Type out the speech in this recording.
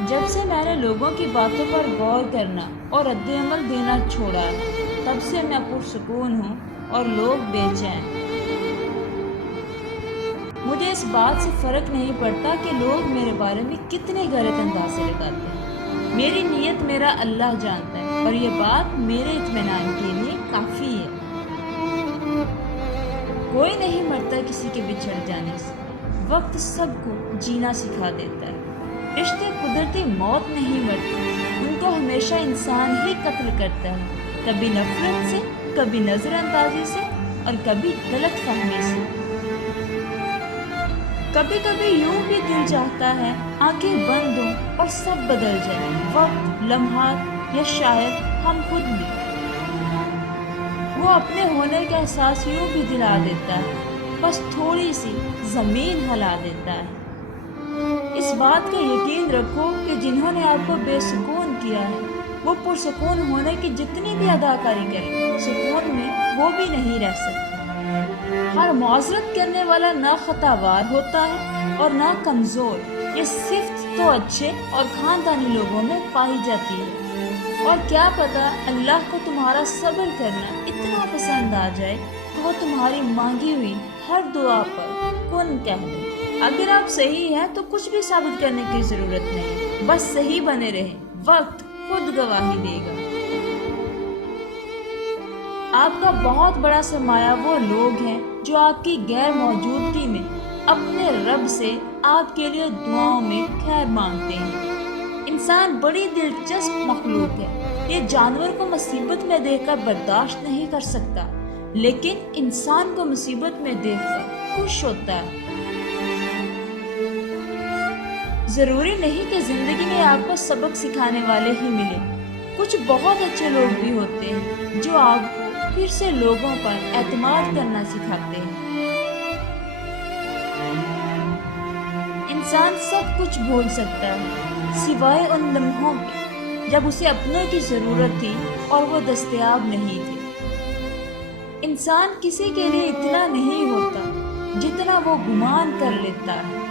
جب سے میں نے لوگوں کی باتوں پر غور کرنا اور رد عمل دینا چھوڑا تب سے میں پرسکون ہوں اور لوگ بے چین۔ مجھے اس بات سے فرق نہیں پڑتا کہ لوگ میرے بارے میں کتنے غلط اندازے لگاتے ہیں۔ میری نیت میرا اللہ جانتا ہے اور یہ بات میرے اطمینان کے لیے کافی ہے۔ کوئی نہیں مرتا کسی کے بچھڑ جانے سے، وقت سب کو جینا سکھا دیتا ہے۔ رشتے قدرتی موت نہیں مرتے، ان کو ہمیشہ انسان ہی قتل کرتا ہے، کبھی نفرت سے، کبھی نظر اندازی سے اور کبھی غلط فہمی سے۔ کبھی کبھی یوں بھی دل چاہتا ہے آنکھیں بند ہوں اور سب بدل جائے، وقت، لمحات یا شاید ہم خود بھی۔ وہ اپنے ہونے کا احساس یوں بھی دلا دیتا ہے، بس تھوڑی سی زمین ہلا دیتا ہے۔ اس بات کا یقین رکھو کہ جنہوں نے آپ کو بے سکون کیا ہے وہ پرسکون ہونے کی جتنی بھی اداکاری کریں، سکون میں وہ بھی نہیں رہ سکتے۔ ہر معذرت کرنے والا نہ خطاوار ہوتا ہے اور نہ کمزور، یہ صفت تو اچھے اور خاندانی لوگوں میں پائی جاتی ہے۔ اور کیا پتا اللہ کو تمہارا صبر کرنا اتنا پسند آ جائے کہ وہ تمہاری مانگی ہوئی ہر دعا پر کن کہہ دے۔ اگر آپ صحیح ہیں تو کچھ بھی ثابت کرنے کی ضرورت نہیں، بس صحیح بنے رہیں، وقت خود گواہی دے گا۔ آپ کا بہت بڑا سرمایہ وہ لوگ ہیں جو آپ کی غیر موجودگی میں اپنے رب سے آپ کے لیے دعاؤں میں خیر مانگتے ہیں۔ انسان بڑی دلچسپ مخلوق ہے، یہ جانور کو مصیبت میں دیکھ کر برداشت نہیں کر سکتا، لیکن انسان کو مصیبت میں دیکھ کر خوش ہوتا ہے۔ ضروری نہیں کہ زندگی میں آپ کو سبق سکھانے والے ہی ملیں، کچھ بہت اچھے لوگ بھی ہوتے ہیں جو آپ کو پھر سے لوگوں پر اعتماد کرنا سکھاتے ہیں۔ انسان سب کچھ بھول سکتا ہے سوائے ان لمحوں کے جب اسے اپنوں کی ضرورت تھی اور وہ دستیاب نہیں تھے۔ انسان کسی کے لیے اتنا نہیں ہوتا جتنا وہ گمان کر لیتا ہے۔